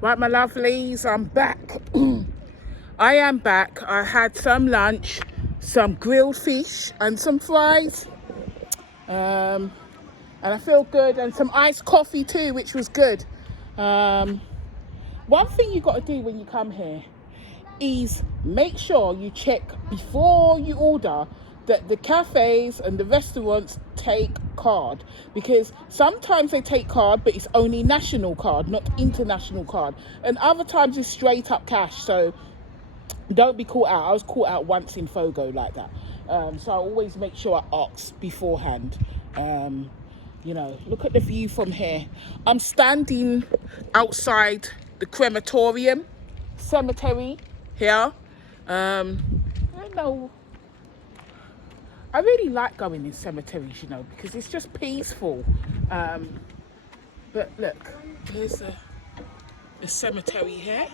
Right, my lovelies, I'm back. I am back. I had some lunch, some grilled fish and some fries. And I feel good, and some iced coffee too, which was good. One thing you got to do when you come here is make sure you check before you order that the cafes and the restaurants take card, because sometimes they take card but it's only national card, not international card, and other times it's straight up cash. So don't be caught out. I was caught out once in Fogo like that. So I always make sure I ask beforehand. You know, look at the view from here. I'm standing outside the crematorium cemetery here. I know, I really like going in cemeteries, you know, because it's just peaceful. But look, here's the cemetery here.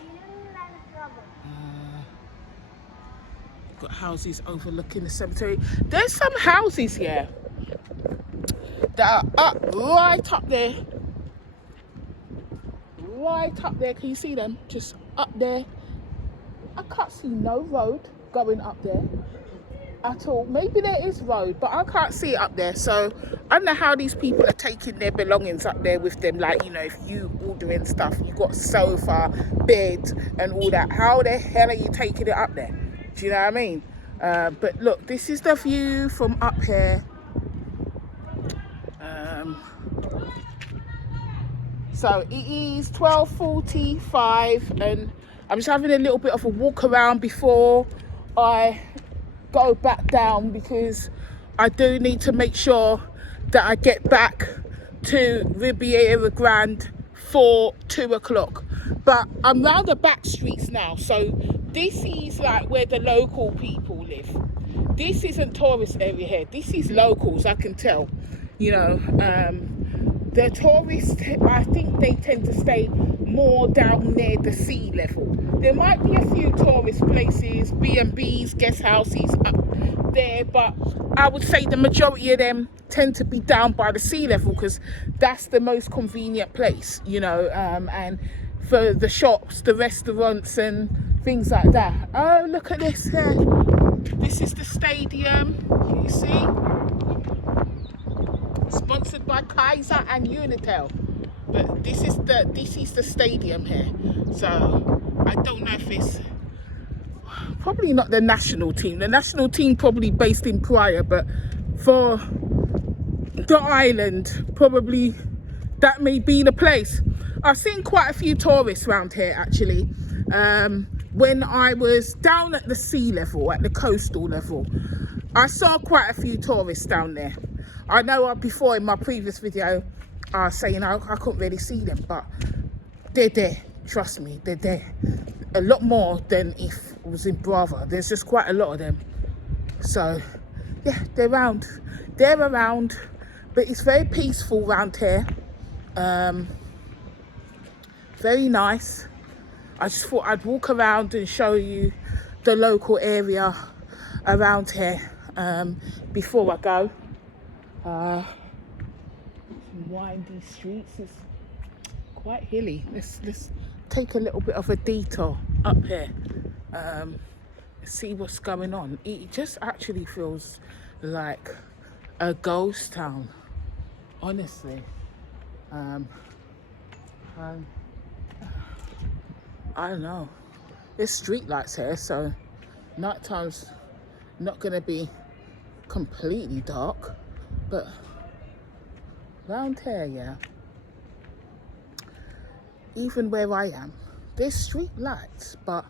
Got houses overlooking the cemetery. There's some houses here that are up right up there. Right up there. Can you see them? Just up there. I can't see no road going up there at all. Maybe there is road, but I can't see it up there. So I don't know how these people are taking their belongings up there with them. Like, you know, if you ordering stuff, you got sofa, bed and all that. How the hell are you taking it up there? Do you know what I mean? But look, this is the view from up here. So it is 12:45 and I'm just having a little bit of a walk around before I go back down, because I do need to make sure that I get back to Riviera Grande for 2 o'clock. But I'm round the back streets now, so this is like where the local people live. This isn't tourist area here. This is locals, I can tell. You know, the tourists, I think they tend to stay more down near the sea level. There might be a few tourist places, B&Bs, guest houses up there, but I would say the majority of them tend to be down by the sea level, because that's the most convenient place, you know, and for the shops, the restaurants and things like that. Oh, look at this here. This is the stadium, can you see? Sponsored by Kaiser and Unitel. But this is the stadium here. So I don't know if it's probably not the national team. The national team probably based in Praia, but for the island, probably that may be the place. I've seen quite a few tourists around here actually. When I was down at the sea level, at the coastal level, I saw quite a few tourists down there. I know before in my previous video, I was saying I couldn't really see them, but they're there. Trust me, they're there. A lot more than if it was in Brava. There's just quite a lot of them. So, yeah, they're around. They're around, but it's very peaceful around here. Very nice. I just thought I'd walk around and show you the local area around here before I go. Some windy streets. It's quite hilly. Let's take a little bit of a detour up here. See what's going on. It just actually feels like a ghost town, honestly. I don't know. There's street lights here, so nighttime's not gonna be completely dark, but round here, yeah, even where I am, there's street lights, but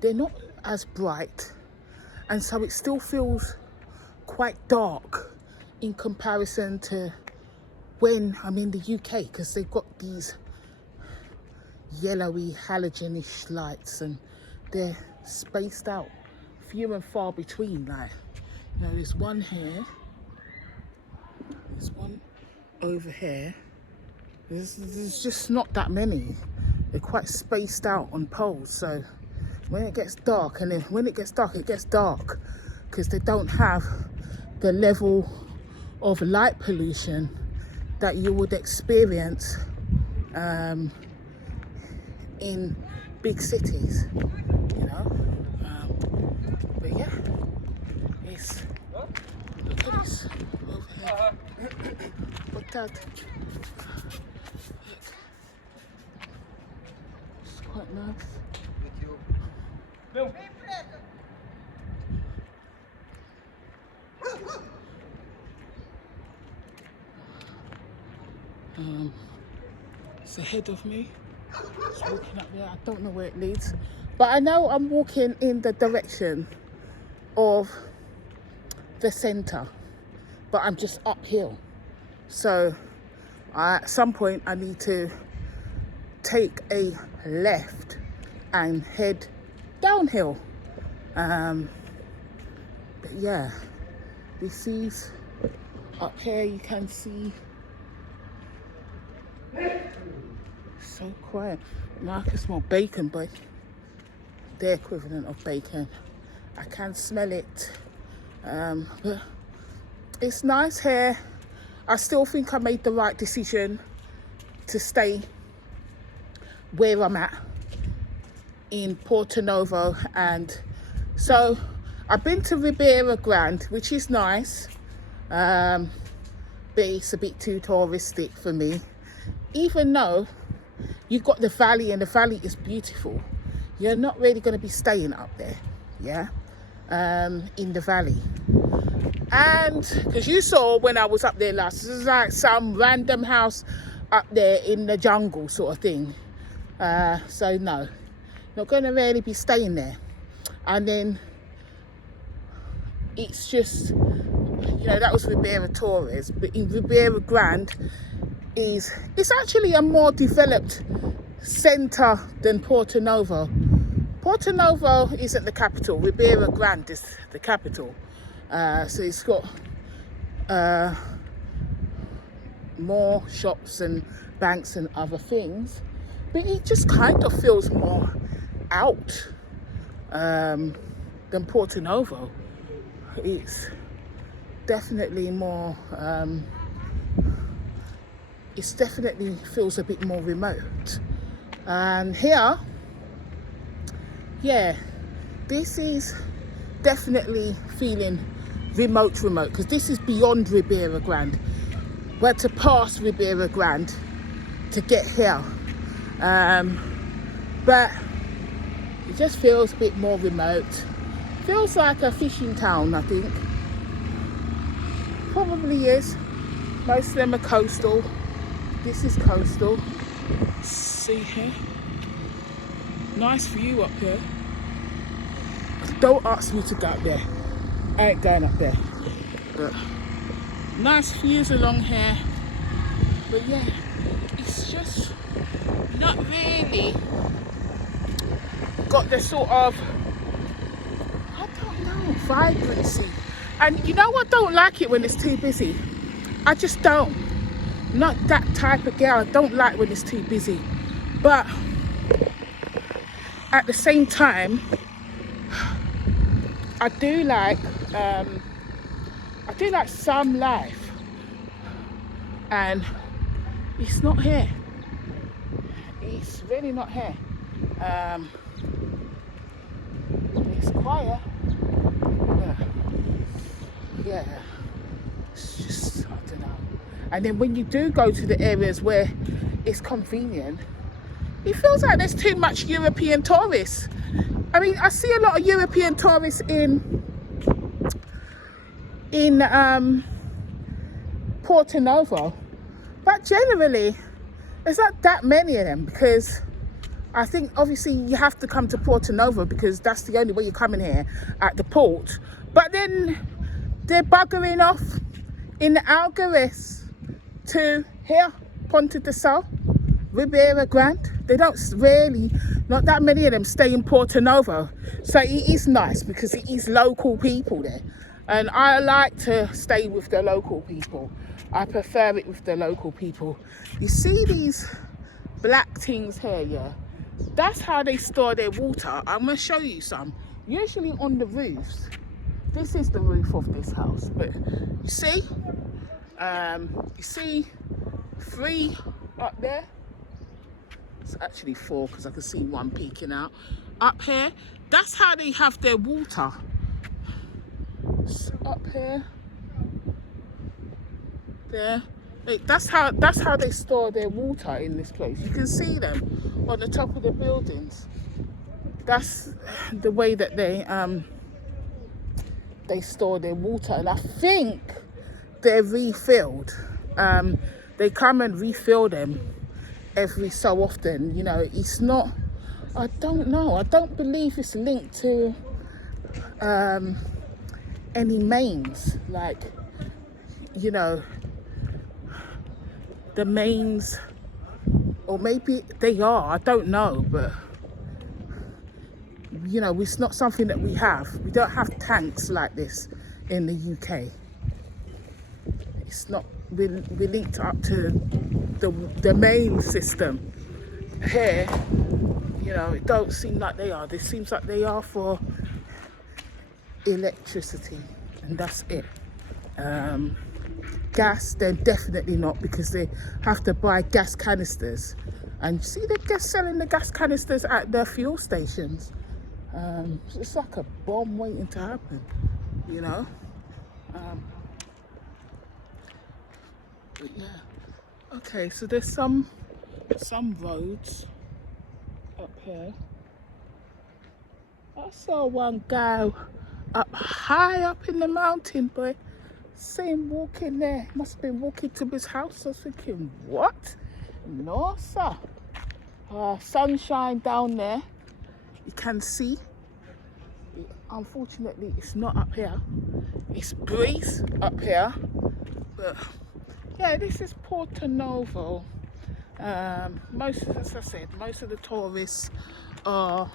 they're not as bright, and so it still feels quite dark in comparison to when I'm in the UK, because they've got these yellowy halogenish lights and they're spaced out few and far between. Like, you know, there's one here, there's one over here. There's just not that many. They're quite spaced out on poles, so when it gets dark, and then when it gets dark because they don't have the level of light pollution that you would experience in big cities, you know. But yeah, it's, look at this over here. What's that? It's quite nice. It's ahead of me. It's walking up there. I don't know where it leads, but I know I'm walking in the direction of the centre, but I'm just uphill. So at some point I need to take a left and head downhill. But yeah, this is up here. You can see so quiet. Now I can smell bacon, but the equivalent of bacon. I can smell it. But it's nice here. I still think I made the right decision to stay where I'm at in Porto Novo. And so I've been to Ribeira Grande, which is nice, but it's a bit too touristic for me, even though you've got the valley, and the valley is beautiful. You're not really going to be staying up there, yeah, in the valley. And because you saw when I was up there last, this is like some random house up there in the jungle sort of thing. So no, not going to really be staying there. And then it's just, you know, that was Ribeira Torres, but in Ribeira Grande it's actually a more developed centre than Porto Novo. Porto Novo isn't the capital. Ribeira Grande is the capital. So it's got more shops and banks and other things, but it just kind of feels more out than Porto Novo. It's definitely more, it definitely feels a bit more remote. And here, yeah, this is definitely feeling remote, because this is beyond Ribeira Grande. We had to pass Ribeira Grande to get here. But it just feels a bit more remote. Feels like a fishing town, I think. Probably is. Most of them are coastal. This is coastal. See here. Nice view up here. Don't ask me to go up there. I ain't going up there. But nice views along here. But yeah, it's just not really got the sort of, I don't know, vibrancy. And you know, I don't like it when it's too busy. I just don't. Not that type of girl. I don't like when it's too busy. But at the same time, I do like some life, and it's not here. It's really not here. It's quiet. Yeah. It's just, I don't know. And then when you do go to the areas where it's convenient, it feels like there's too much European tourists. I mean, I see a lot of European tourists in Porto Novo, but generally there's not that many of them, because I think obviously you have to come to Porto Novo because that's the only way you're coming here at the port. But then they're buggering off in the Algarves to here, Ponta do Sol, Ribeira Grande. They don't really, not that many of them stay in Porto Novo. So it is nice because it is local people there. And I like to stay with the local people. I prefer it with the local people. You see these black things here, yeah? That's how they store their water. I'm gonna show you some. Usually on the roofs. This is the roof of this house, but you see 3 up there. It's actually 4 because I can see one peeking out. Up here, that's how they have their water. So up here, there. That's how they store their water in this place. You can see them on the top of the buildings. That's the way that they store their water, and I think they're refilled. They come and refill them every so often. You know, it's not, I don't know, I don't believe it's linked to any mains, like, you know, the mains, or maybe they are, I don't know, but you know, it's not something that we have. We don't have tanks like this in the UK. It's not, we're linked up to the main system. Here, you know, it don't seem like they are. This seems like they are for electricity, and that's it. Gas, they're definitely not, because they have to buy gas canisters. And you see they're selling the gas canisters at the fuel stations. It's like a bomb waiting to happen, you know. But yeah, okay, so there's some roads up here. I saw one guy up high up in the mountain, but see him walking there. Must have been walking to his house. I was thinking, what? No, sir. Sunshine down there. You can see. Unfortunately, it's not up here. It's breeze up here. But yeah, this is Porto Novo. Most of the tourists are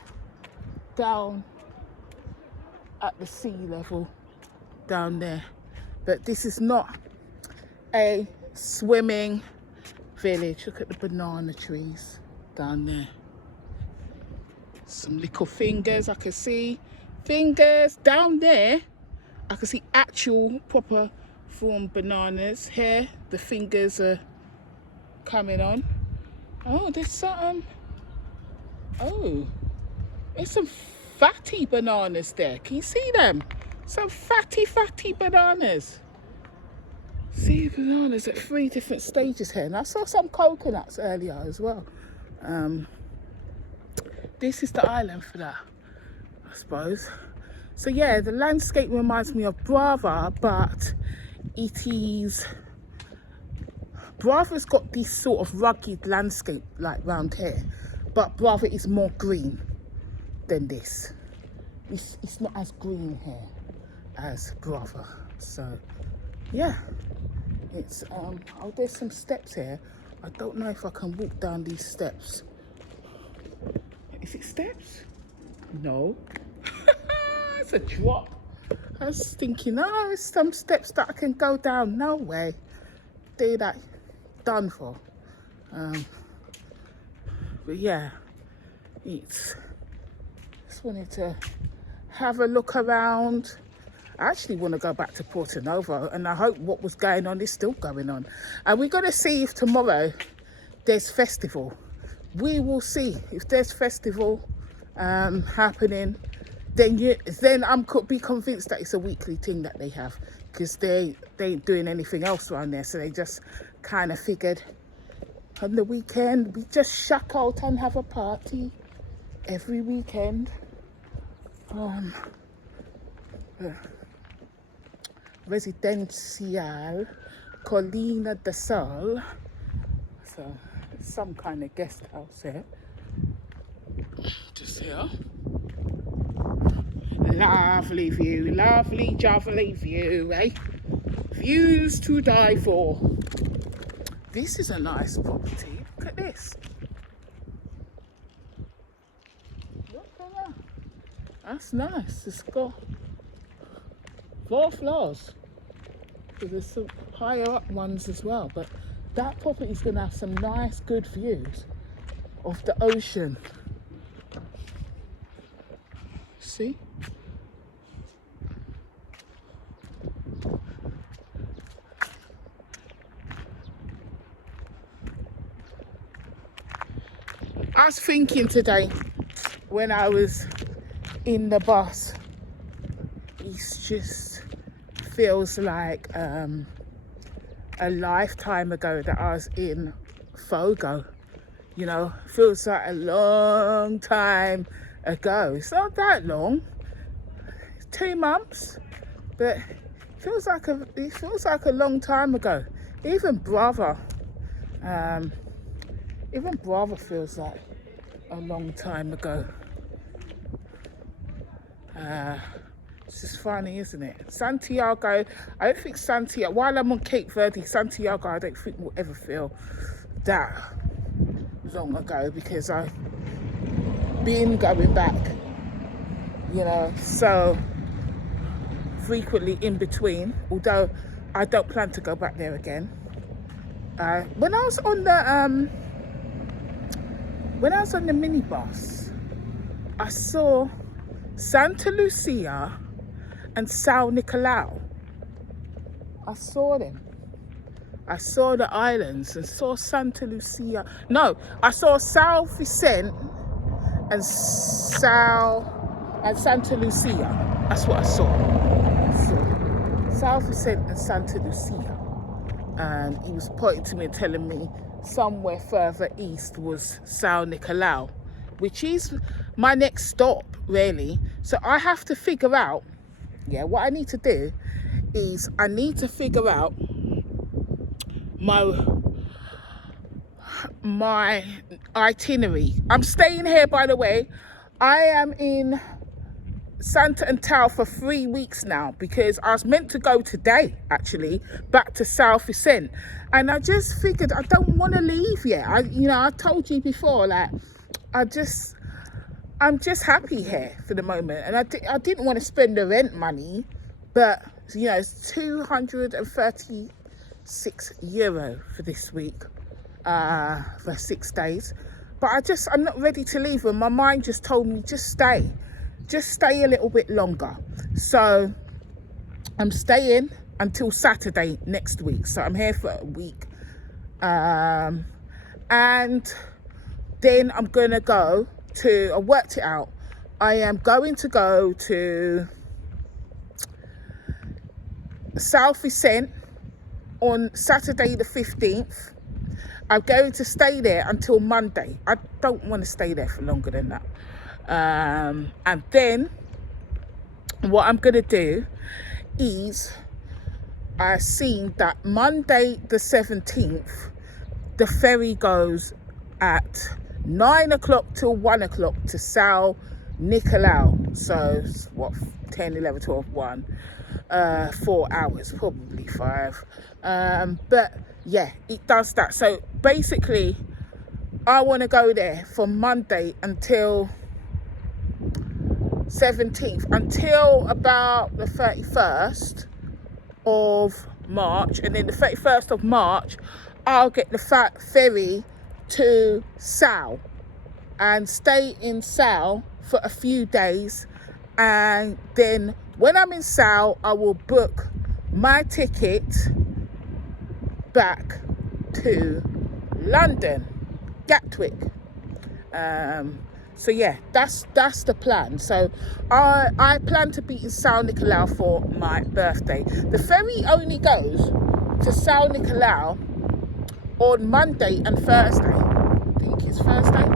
down at the sea level down there. But this is not a swimming village. Look at the banana trees down there. Some little fingers, I can see fingers down there. I can see actual proper formed bananas. Here the fingers are coming on. Oh, there's something. Oh, there's some fatty bananas there. Can you see them? Some fatty bananas. See bananas at 3 different stages here. And I saw some coconuts earlier as well. This is the island for that, I suppose. So yeah, the landscape reminds me of Brava, but it is, Brava's got this sort of rugged landscape like round here, but Brava is more green than this. It's not as green here as Brava. So yeah, it's oh, there's some steps here. I don't know if I can walk down these steps. Is it steps? No. It's a drop. I was thinking, oh, there's some steps that I can go down. No way. Do that. Done for. But yeah, it's, just wanted to have a look around. I actually want to go back to Porto Novo, and I hope what was going on is still going on. And we're going to see if tomorrow there's festival. We will see if there's festival happening. Then I could be convinced that it's a weekly thing that they have, because they ain't doing anything else around there. So they just kind of figured on the weekend we just shack out and have a party every weekend. Residencial Colina de Sol. So some kind of guest house here. Just here. Lovely view, lovely jubbly view, eh? Views to die for. This is a nice property. Look at this. Look at that. That's nice. It's got 4 floors. So there's some higher up ones as well. But that property is going to have some nice, good views of the ocean. See? I was thinking today when I was in the bus, it just feels like a lifetime ago that I was in Fogo. You know, feels like a long time ago. It's not that long, it's 2 months, but it feels like a long time ago. Even brother feels like a long time ago. It's just funny, isn't it? Santiago, I don't think Santiago, while I'm on Cape Verde, Santiago, I don't think will ever feel that long ago, because I've been going back, you know, so frequently in between, although I don't plan to go back there again. When I was on the minibus, I saw Santa Lucia and São Nicolau. I saw them. I saw the islands and saw Santa Lucia. No, I saw São Vicente and Santa Lucia. That's what I saw. São Vicente and Santa Lucia. And he was pointing to me and telling me somewhere further east was São Nicolau, which is my next stop, really. So I have to figure out, what I need to do is I need to figure out my itinerary. I'm staying here, by the way. I am in Santa and Tau for 3 weeks now, because I was meant to go today, actually, back to São Vicente, and I just figured I don't want to leave yet. I told you before, like, I'm just happy here for the moment, and I didn't want to spend the rent money, but it's €236 for this week, for 6 days. But I'm not ready to leave, and my mind just told me just stay a little bit longer. So I'm staying until Saturday next week. So I'm here for a week, and then I'm gonna go to, I worked it out, I am going to go to São Vicente on Saturday the 15th. I'm going to stay there until Monday. I don't want to stay there for longer than that. And then what I'm going to do is, I've seen that Monday the 17th, the ferry goes at 9 o'clock till 1 o'clock to São Nicolau. So what, 10, 11, 12, 1, 4 hours, probably 5. But yeah, it does that. So basically, I want to go there from Monday until 17th, until about the 31st of March, and then the 31st of March I'll get the ferry to São and stay in São for a few days, and then when I'm in São I will book my ticket back to London, Gatwick. So yeah, that's the plan. So I plan to be in São Nicolau for my birthday. The ferry only goes to São Nicolau on Monday and Thursday. I think it's Thursday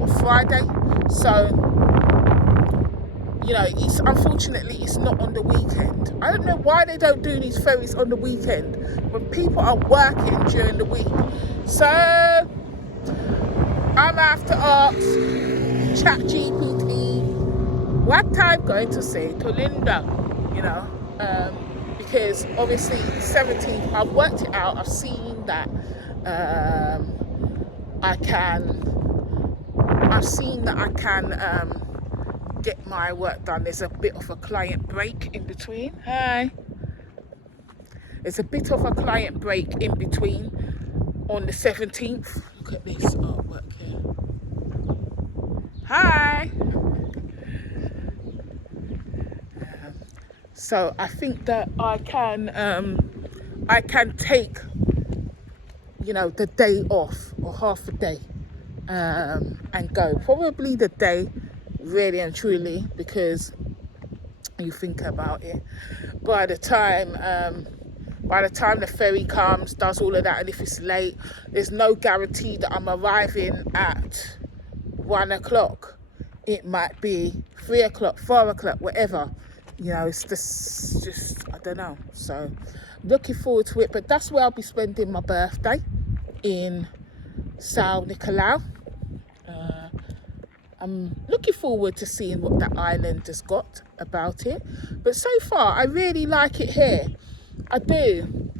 or Friday. So it's unfortunately it's not on the weekend. I don't know why they don't do these ferries on the weekend when people are working during the week. So I'm after ask ChatGPT what I'm going to say to Linda, because obviously 17th, I've worked it out. I've seen that I can get my work done. There's a bit of a client break in between. Hi. There's a bit of a client break in between on the 17th. Look at this artwork here. Hi. So I think that I can take the day off, or half a day, and go. Probably the day, really and truly, because you think about it. By the time the ferry comes, does all of that, and if it's late, there's no guarantee that I'm arriving at 1 o'clock. It might be 3 o'clock, 4 o'clock, whatever. You know, it's just I don't know. So looking forward to it. But that's where I'll be spending my birthday, in São Nicolau. I'm looking forward to seeing what that island has got about it. But so far, I really like it here. I do.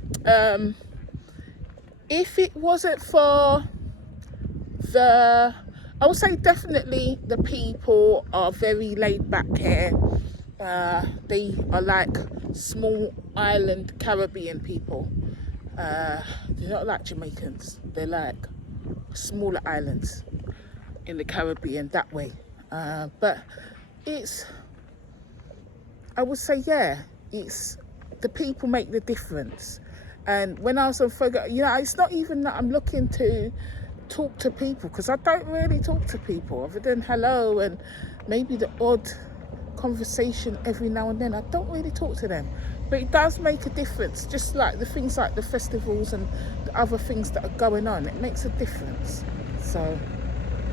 If it wasn't for I would say definitely the people are very laid back here. They are like small island Caribbean people. They're not like Jamaicans. They're like smaller islands in the Caribbean that way. But I would say, yeah, it's the people make the difference. And when I was on Fogo, you know, it's not even that I'm looking to talk to people, because I don't really talk to people other than hello and maybe the odd conversation every now and then. I don't really talk to them, but it does make a difference. Just like the things like the festivals and the other things that are going on, it makes a difference. So,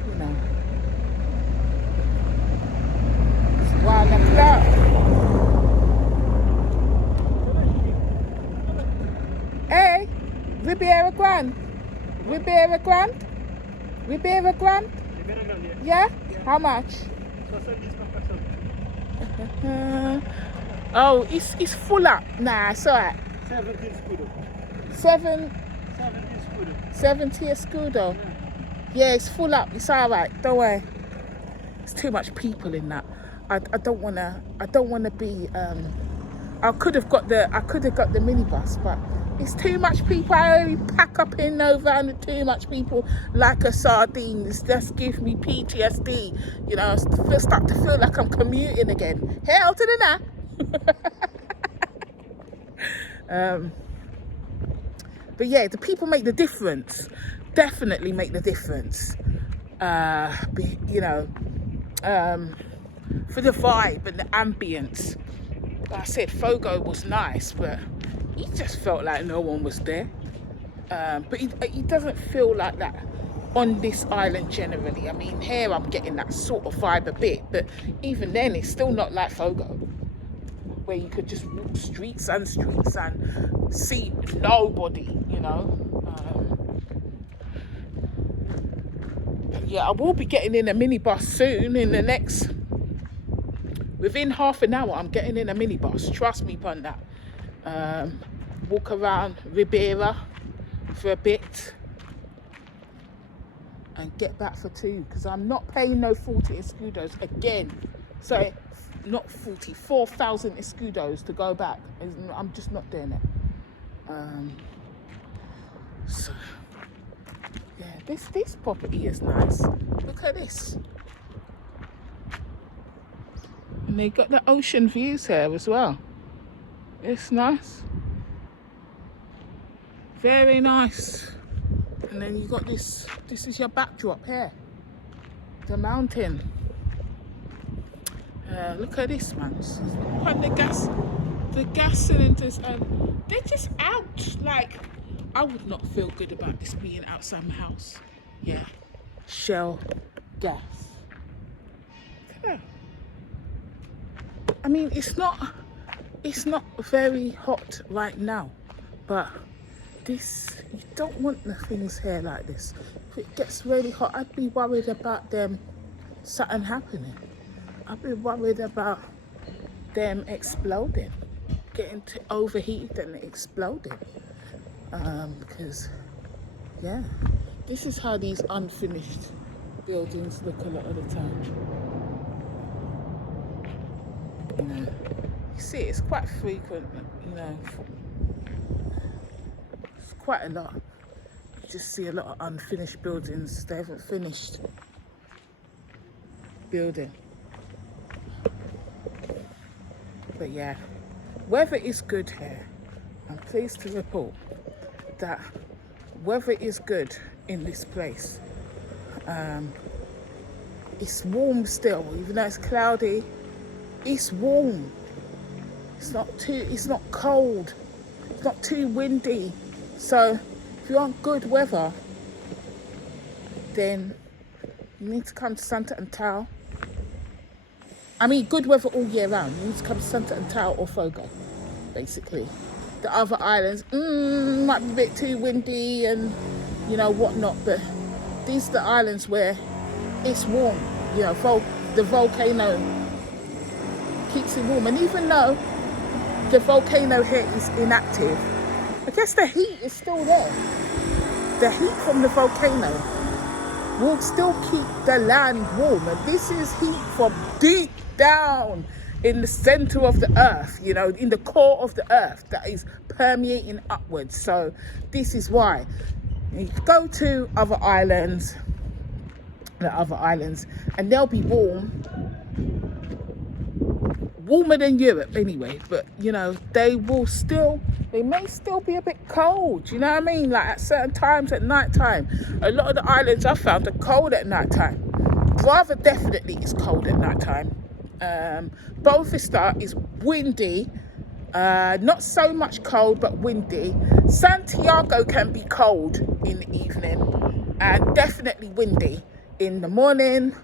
you know, it's 1 o'clock. Hey, Riviera Grande. Riviera Grande? Riviera Grande? Yeah? How much? Oh, it's full up. Nah, it's alright. 70 escudo. 70 escudo. Yeah, it's full up. It's alright. Don't worry. It's too much people in that. I don't wanna be I could have got the minibus, but it's too much people. I only pack up in no van with too much people like a sardine. It's just give me PTSD. You know, I start to feel like I'm commuting again. Hell to the nah. But yeah, the people make the difference. Definitely make the difference. You know, for the vibe and the ambience. Like I said, Fogo was nice, but it just felt like no one was there. But it doesn't feel like that on this island generally. I mean, here I'm getting that sort of vibe a bit, but even then it's still not like Fogo, where you could just walk streets and see nobody, you know. Yeah, I will be getting in a minibus soon. Within half an hour, I'm getting in a minibus. Trust me upon that. Walk around Ribeira for a bit and get back for 2, because I'm not paying no 40 escudos again. So not 4,000 escudos to go back. I'm just not doing it. So yeah, this property is nice. Look at this. And they got the ocean views here as well. It's nice. Very nice. And then you got this is your backdrop here. The mountain. Look at this, man. And the gas cylinders, they're just out. Like, I would not feel good about this being outside my house. Yeah. Shell gas. Yeah. I mean, it's not very hot right now, but you don't want the things here like this. If it gets really hot, I'd be worried about something happening. I'd be worried about them exploding, getting overheated and exploding. Because, yeah, this is how these unfinished buildings look a lot of the time. You know, you see, it's quite frequent, you know, it's quite a lot. You just see a lot of unfinished buildings. They haven't finished building. But yeah, weather is good here. I'm pleased to report that weather is good in this place. It's warm still, even though it's cloudy. It's warm. It's not cold. It's not too windy. So if you want good weather, then you need to come to Santa Antao. I mean, good weather all year round. You need to come to Santa Antao or Fogo, basically. The other islands, might be a bit too windy and, whatnot. But these are the islands where it's warm. The volcano keeps it warm. And even though the volcano here is inactive, I guess the heat is still there. The heat from the volcano will still keep the land warm. And this is heat from deep down in the center of the earth, in the core of the earth that is permeating upwards. So this is why you go to other islands, and they'll be warmer than Europe anyway, but they may still be a bit cold, you know what I mean? Like at certain times at night time. A lot of the islands I found are cold at night time. Rather definitely it's cold at night time. Boa Vista is windy, not so much cold but windy. Santiago can be cold in the evening and definitely windy in the morning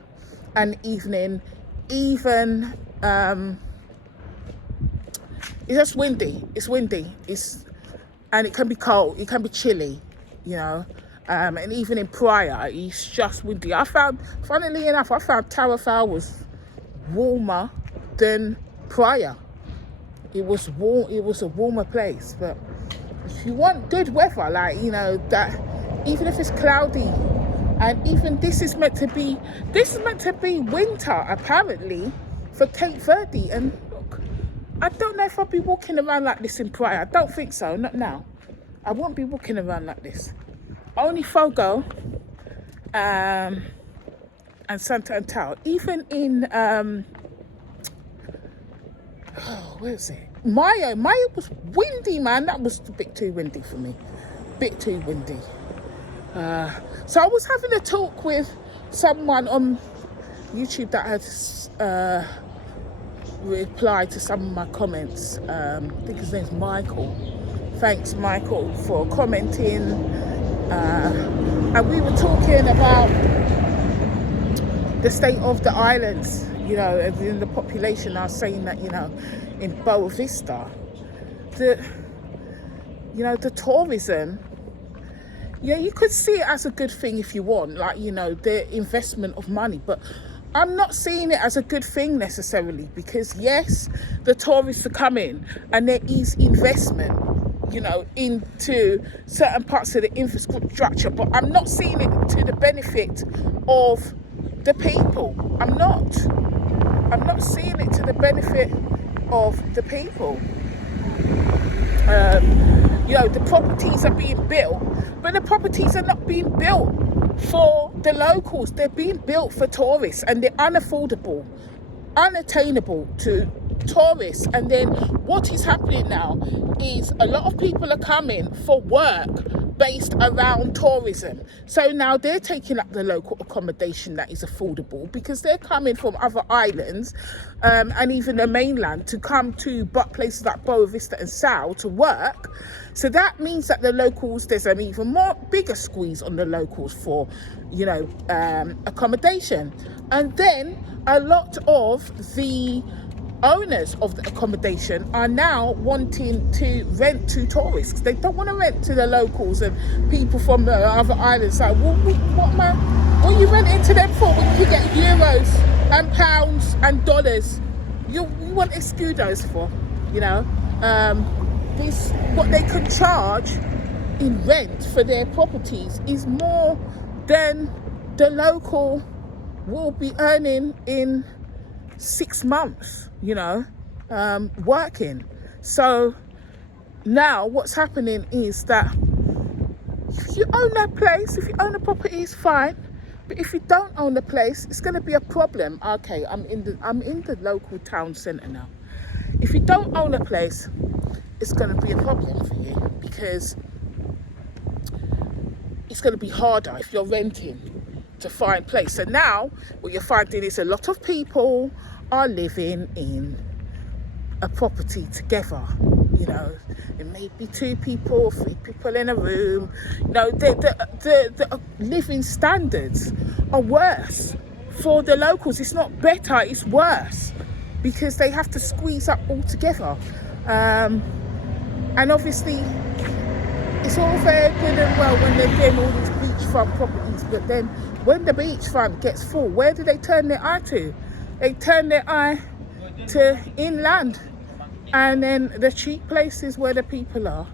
and evening. Even it's just windy. It's windy. And it can be cold. It can be chilly, and even in Praia, it's just windy. Funnily enough, I found Tarrafal was warmer than Praia. It was warm. It was a warmer place. But if you want good weather, that even if it's cloudy, and even this is meant to be winter apparently for Cape Verde. And look, I don't know if I'll be walking around like this in Praia. I don't think so. Not now. I won't be walking around like this. Only Fogo and Santa Antao. Even in where is it? Maya was windy, man. That was a bit too windy for me. Bit too windy. So I was having a talk with someone on YouTube that had replied to some of my comments. I think his name's Michael. Thanks, Michael, for commenting. And we were talking about the state of the islands, in the population. I was saying that, in Boa Vista, the tourism, you could see it as a good thing if you want, the investment of money. But I'm not seeing it as a good thing necessarily, because yes, the tourists are coming and there is investment, into certain parts of the infrastructure, but I'm not seeing it to the benefit of the people. I'm not seeing it to the benefit of the people. The properties are being built, but the properties are not being built for the locals. They're being built for tourists, and they're unaffordable, unattainable to tourists. And then what is happening now is a lot of people are coming for work based around tourism. So now they're taking up the local accommodation that is affordable, because they're coming from other islands and even the mainland to come to places like Boa Vista and Sal to work. So that means that the locals, there's an even bigger squeeze on the locals for, accommodation. And then a lot of the owners of the accommodation are now wanting to rent to tourists. They don't want to rent to the locals and people from the other islands. Like, what are you renting to them for when you can get euros and pounds and dollars? You want escudos for, this, what they could charge in rent for their properties is more than the local will be earning in 6 months, working. So now what's happening is that if you own that place, if you own a property, it's fine. But if you don't own the place, it's going to be a problem. Okay, I'm in the local town centre now. If you don't own a place, it's going to be a problem for you, because it's going to be harder if you're renting to find place. So now what you're finding is a lot of people are living in a property together. You know, it may be 2 people, 3 people in a room. You know, the living standards are worse for the locals. It's not better, it's worse, because they have to squeeze up all together. And obviously, it's all very good and well when they're getting all these beachfront properties, but then when the beachfront gets full, where do they turn their eye to? They turn their eye to inland, and then the cheap places where the people are.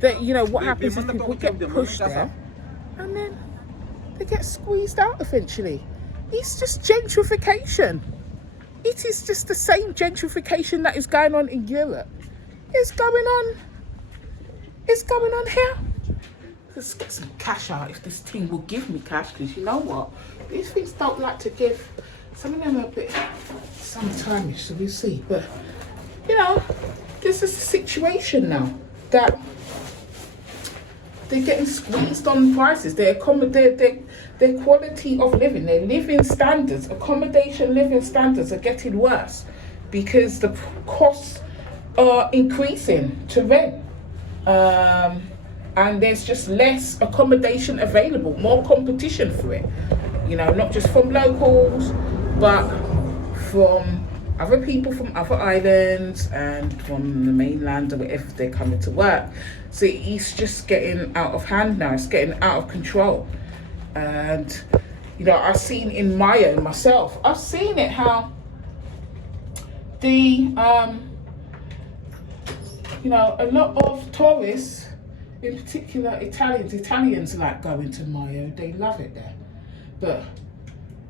That, you know, what happens is people get pushed there, and then they get squeezed out eventually. It's just gentrification. It is just the same gentrification that is going on in Europe. It's going on here. Let's get some cash out if this team will give me cash, because you know what? These things don't like to give. Some of them are a bit sometime-ish, so we'll see. But, you know, this is the situation now, that they're getting squeezed on prices. Their quality of living, their living standards, accommodation living standards are getting worse because the costs are increasing to rent. And there's just less accommodation available, more competition for it. You know, not just from locals, but from other people from other islands and from the mainland or wherever they're coming to work. So it's just getting out of hand now. It's getting out of control. And, you know, I've seen in Mayo myself, I've seen it how the, you know, a lot of tourists, in particular Italians like going to Mayo. They love it there. But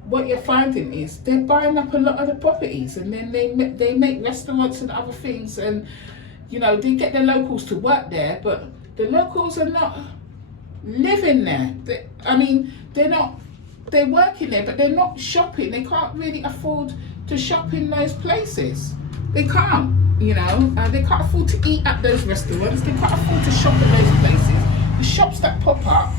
what you're finding is they're buying up a lot of the properties, and then they make restaurants and other things, and, you know, they get the locals to work there, but the locals are not living there. They're working there, but they're not shopping. They can't really afford to shop in those places. They can't, you know, they can't afford to eat at those restaurants. They can't afford to shop at those places. The shops that pop up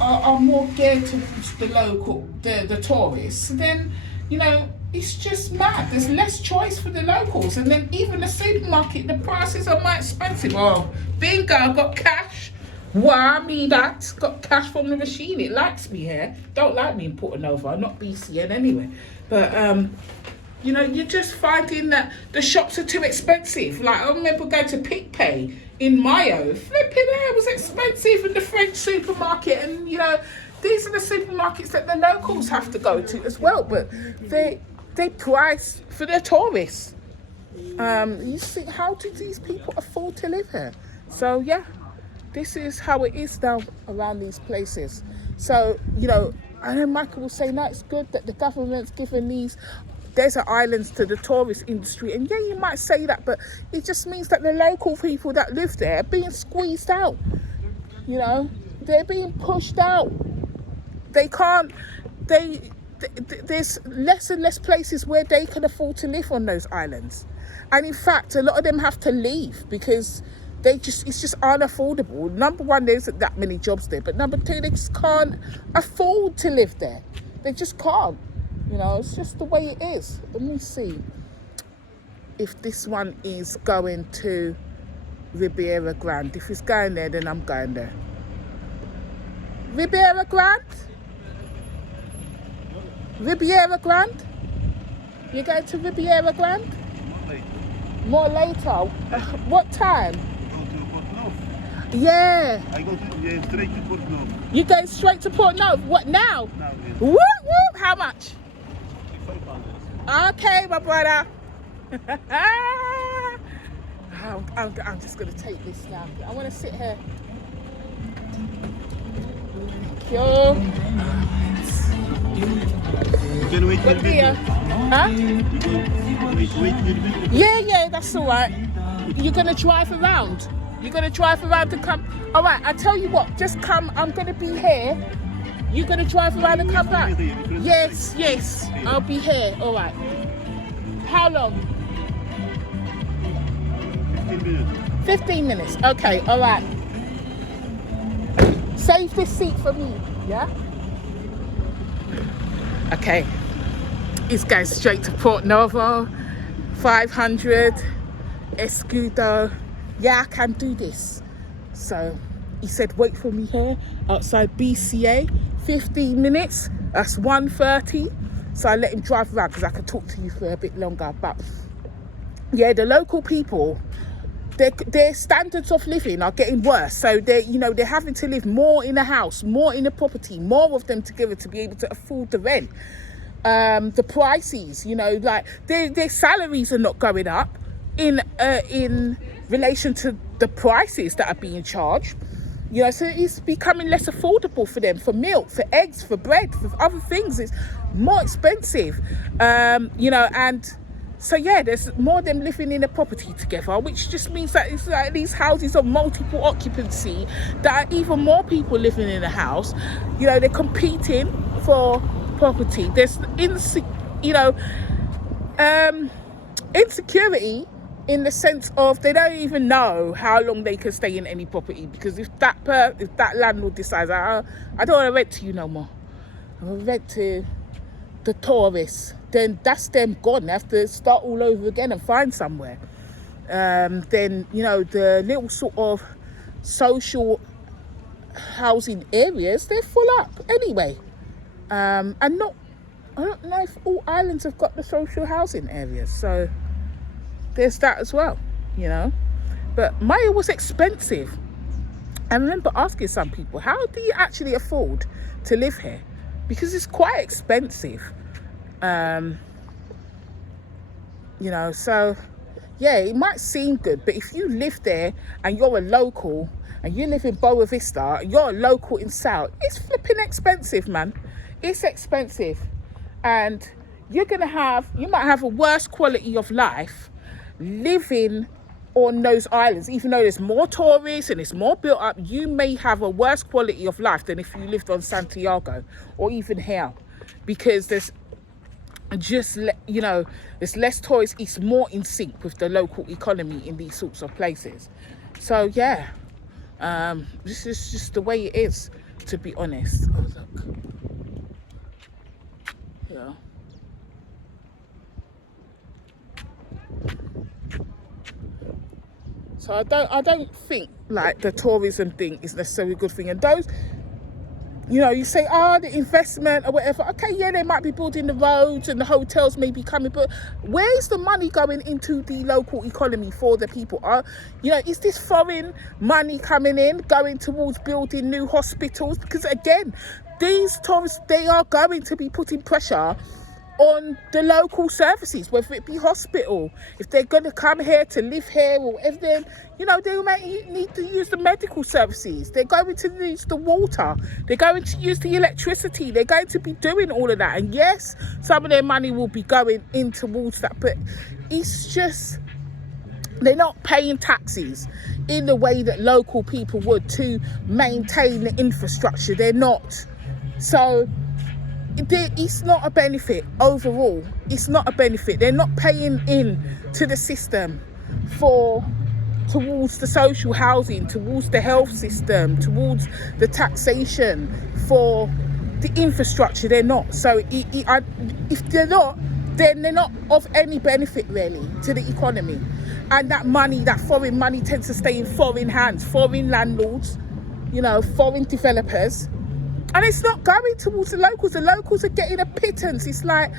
are more geared to the local, the tourists. So then, you know, it's just mad. There's less choice for the locals, and then even the supermarket, the prices are more expensive. Oh, bingo, I got cash. Why me that? Got cash from the machine. It likes me here. Don't like me in Porto Novo, not BCN anyway. But you know, you're just finding that the shops are too expensive. Like, I remember going to PicPay in Mayo. Flipping it was expensive in the French supermarket. And, you know, these are the supermarkets that the locals have to go to as well. But they price for the tourists. You see, how do these people afford to live here? So, yeah, this is how it is now around these places. So, you know, I know Michael will say, no, it's good that the government's given these desert islands to the tourist industry, and yeah, you might say that, but it just means that the local people that live there are being squeezed out. You know, they're being pushed out. They can't. There's less and less places where they can afford to live on those islands, and in fact, a lot of them have to leave because it's just unaffordable. Number one, there isn't that many jobs there, but number two, they just can't afford to live there. They just can't. You know, it's just the way it is. Let me see if this one is going to Ribeira Grande. If it's going there, then I'm going there. Ribeira Grande? Ribeira Grande? You're going to Ribeira Grande? More later. What time? Yeah. I go straight to Port Novo. You go straight to Port Novo? What, now? Now, yes. Whoop, whoop. How much? 500. Okay, my brother. I'm just going to take this now. I want to sit here. Thank you. You can wait a little bit. Huh? Wait a little bit. Yeah, that's all right. You're going to drive around? You're going to drive around to come? All right, I tell you what, just come. I'm going to be here. You're going to drive around and come back? Yes. I'll be here. All right. How long? 15 minutes. 15 minutes. Okay, all right. Save this seat for me, yeah? Okay, it's going straight to Port Novo, 500, Escudo. Yeah, I can do this. So he said, wait for me here outside BCA, 15 minutes, that's 1:30. So I let him drive around because I could talk to you for a bit longer. But yeah, the local people, their standards of living are getting worse. So they're having to live more in a house, more in a property, more of them together to be able to afford the rent. The prices, like their salaries are not going up in relation to the prices that are being charged. So it's becoming less affordable for them, for milk, for eggs, for bread, for other things. It's more expensive, and so yeah, there's more of them living in a property together, which just means that it's like these houses of multiple occupancy, that are even more people living in a house. They're competing for property. There's insecurity in the sense of they don't even know how long they can stay in any property, because if that landlord decides, I don't want to rent to you no more, I want to rent to the tourists, then that's them gone. They have to start all over again and find somewhere. Then the little sort of social housing areas, they're full up anyway. And I don't know if all islands have got the social housing areas, so there's that as well, But Maya was expensive. I remember asking some people, how do you actually afford to live here? Because it's quite expensive. So yeah, it might seem good, but if you live there and you're a local and you live in Boa Vista and you're a local in South, it's flipping expensive, man. It's expensive. And you might have a worse quality of life living on those islands. Even though there's more tourists and it's more built up, you may have a worse quality of life than if you lived on Santiago or even here, because there's there's less tourists. It's more in sync with the local economy in these sorts of places. So yeah, this is just the way it is, to be honest. Oh, look. Yeah. So I don't think like the tourism thing is necessarily a good thing. And those, you say, the investment or whatever. Okay, yeah, they might be building the roads and the hotels may be coming, but where's the money going into the local economy for the people? Is this foreign money coming in, going towards building new hospitals? Because again, these tourists, they are going to be putting pressure on the local services, whether it be hospital. If they're going to come here to live here or whatever, then they might need to use the medical services. They're going to use the water, they're going to use the electricity, they're going to be doing all of that. And yes, some of their money will be going in towards that, but it's just, they're not paying taxes in the way that local people would to maintain the infrastructure. They're not. So it's not a benefit overall. It's not a benefit. They're not paying in to the system towards the social housing, towards the health system, towards the taxation, for the infrastructure. They're not. So if they're not, then they're not of any benefit really to the economy. And that money, that foreign money, tends to stay in foreign hands, foreign landlords, foreign developers. And it's not going towards the locals. The locals are getting a pittance. It's like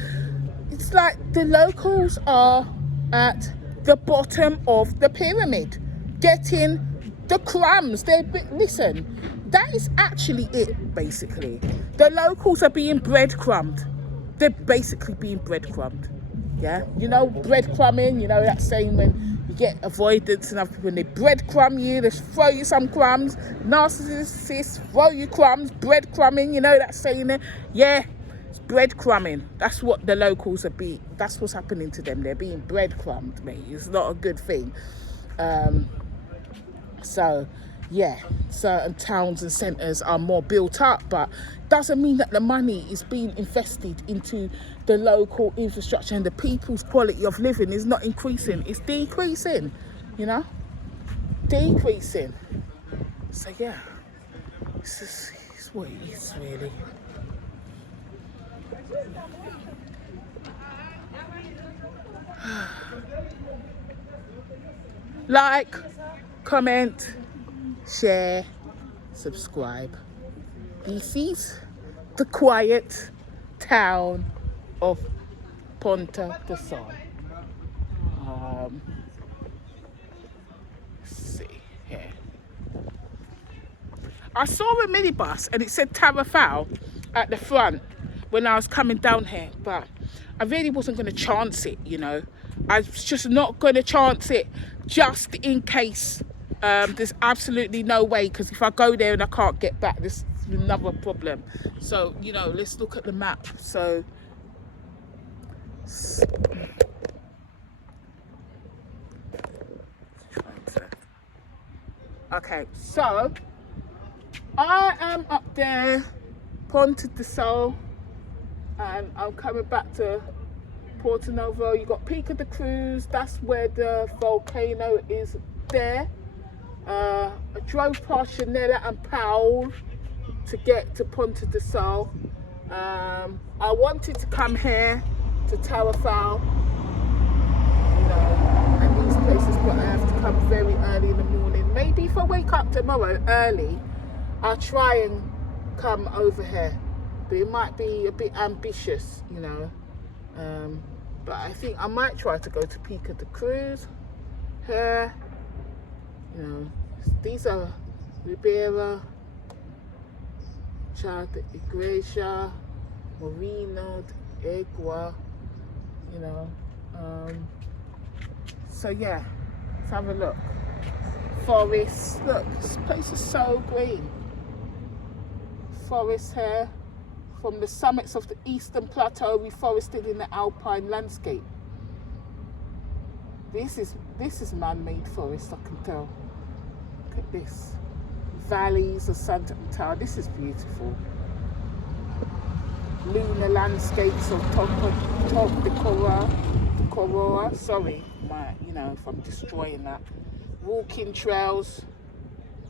the locals are at the bottom of the pyramid, getting the crumbs. Listen, that is actually it, basically. The locals are being breadcrumbed. They're basically being breadcrumbed. Yeah? Breadcrumbing, that saying when you get avoidance and other people, when they breadcrumb you, they throw you some crumbs. Narcissists throw you crumbs, breadcrumbing, that saying there. Yeah, it's breadcrumbing. That's what the locals are being. That's what's happening to them. They're being breadcrumbed, mate. It's not a good thing. So yeah, certain towns and centres are more built up, but doesn't mean that the money is being invested into the local infrastructure, and the people's quality of living is not increasing. It's decreasing, decreasing. So yeah, it's what it is really. Like, comment, share, subscribe. This is the quiet town of Ponta de Sol. Let's see here. I saw a minibus and it said Tarrafal at the front when I was coming down here, but I really wasn't going to chance it, you know. I was just not going to chance it just in case. There's absolutely no way, because if I go there and I can't get back, this is another problem. So, you know, let's look at the map. So, okay, so I am up there, Ponta de Sol, and I'm coming back to Porto Novo. You got Pico de Cruz, that's where the volcano is there. I drove past Chanela and Paul to get to Ponta de Sol. I wanted to come here to Tarrafal, you know, and these places, but I have to come very early in the morning. Maybe if I wake up tomorrow early, I'll try and come over here, but it might be a bit ambitious, you know. But I think I might try to go to Pico de Cruz here. You know, these are Ribeira, Chá de Igreja, Moreno de Egua, you know. So yeah, let's have a look. Forest, look, this place is so green. Forest here. From the summits of the eastern plateau, reforested in the alpine landscape. This is man-made forest, I can tell. Look at this. Valleys of Santa Antal. This is beautiful. Lunar landscapes of Top de Coroa. Sorry, you know, if I'm destroying that. Walking trails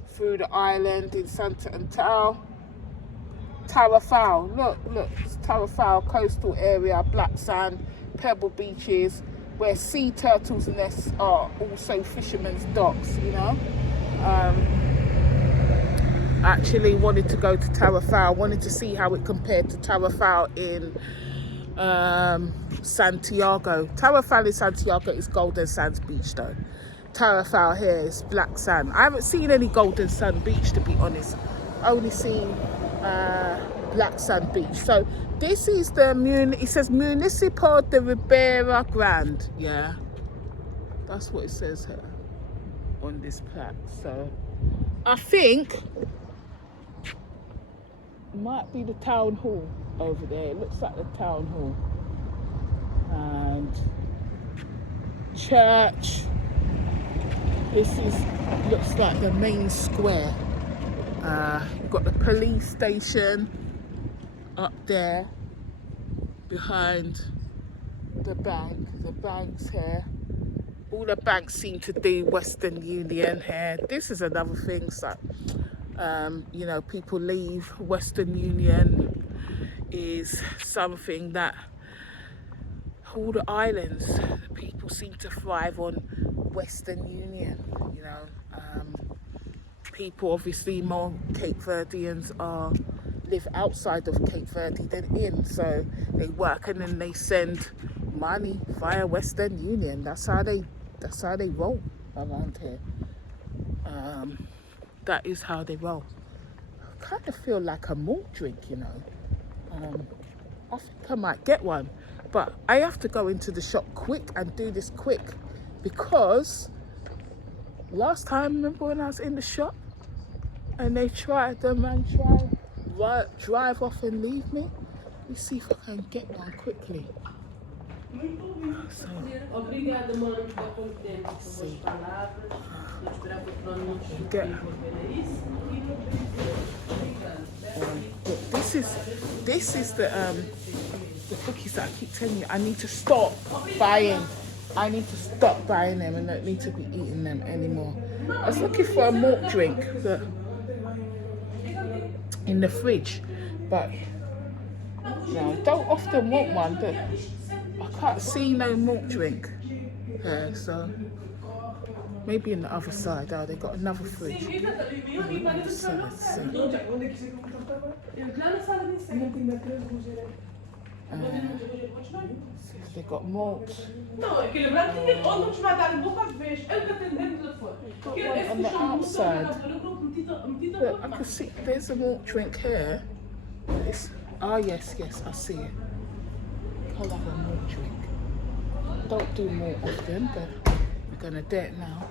through the island in Santa Antal. Tarrafal, look, it's Tarrafal coastal area, black sand, pebble beaches, where sea turtles' nests are, also fishermen's docks, you know. Actually wanted to go to Tarrafal, wanted to see how it compared to Tarrafal in Santiago. Tarrafal in Santiago is Golden Sands Beach though. Tarrafal here is black sand. I haven't seen any Golden Sand Beach, to be honest. Only seen black sand beach. So this is the it says Municipal de Ribeira Grande. Yeah, that's what it says here on this plaque. So I think it might be the town hall over there. It looks like the town hall and church. This looks like the main square. You've got the police station up there behind the bank. The bank's here. All the banks seem to do Western Union here. This is another thing. So, you know, people leave. Western Union is something that all the islands, people seem to thrive on Western Union, you know. People, obviously, more Cape Verdeans live outside of Cape Verde than in, so they work and then they send money via Western Union. That's how they roll around here. That is how they roll. I kind of feel like a malt drink, you know. I think I might get one, but I have to go into the shop quick and do this quick, because last time, remember when I was in the shop and the man tried drive off and leave me? Let's see if I can get one quickly. So, this is the cookies that I keep telling you. I need to stop buying. I need to stop buying them and don't need to be eating them anymore. I was looking for a malt drink in the fridge, but No, don't often want one, but I can't see no malt drink here, so maybe in the other side. Oh, they got another fridge on the other side. So. See if they got malt. Got one on the outside. Look, I can see there's a malt drink here. Oh yes, I see it. I'll have a malt drink. Don't do malt often, but we're gonna do it now.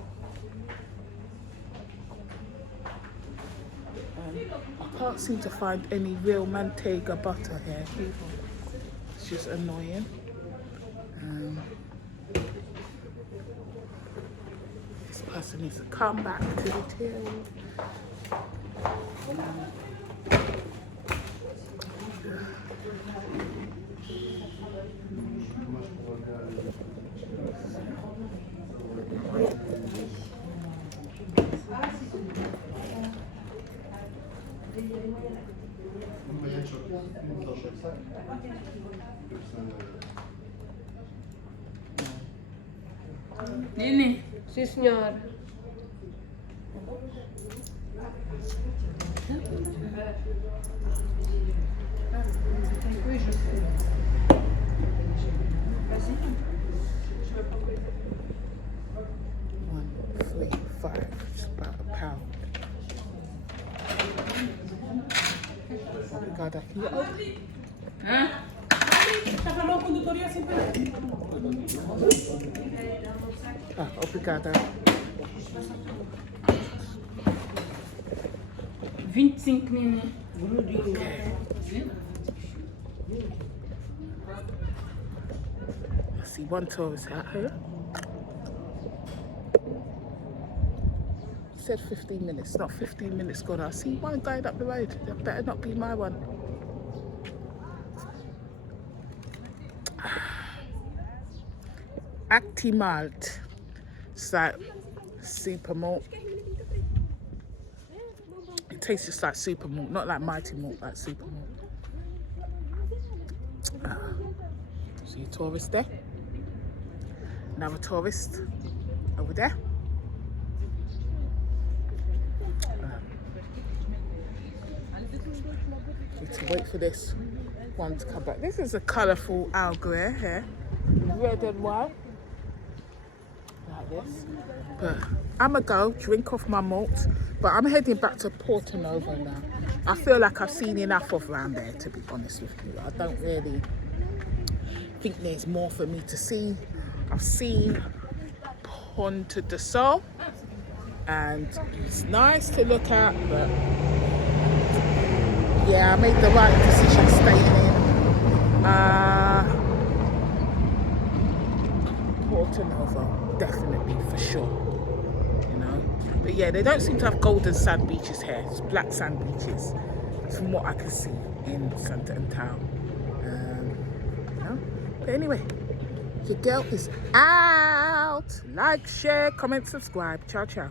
I can't seem to find any real Manteca butter here either. It's just annoying. This person needs to come back to the till. Nini? Sim, senhor. $1.35, it's about £1. Obrigada. Hã? Está falando com o condutor assim para aqui. Ah, obrigada. 25, Nini. I see one tourist out here. He said 15 minutes, not 15 minutes gone. I see one guy up the road. That better not be my one. Actimalt. It's like super malt. It tastes just like super malt, not like mighty malt, like super malt. See a tourist there. Another tourist over there. Need to wait for this one to come back. This is a colourful Al Grey here, red and white, like this. But I'ma go drink off my malt. But I'm heading back to Porto Novo now. I feel like I've seen enough of around there, to be honest with you. I don't really think there's more for me to see. I've seen Ponta do Sol, and it's nice to look at, but yeah, I made the right decision staying in Porto Novo, definitely, for sure. You know, but yeah, they don't seem to have golden sand beaches here. It's black sand beaches, from what I can see in Santa Town. You know? But anyway, your girl is out. Like, share, comment, subscribe. Ciao, ciao.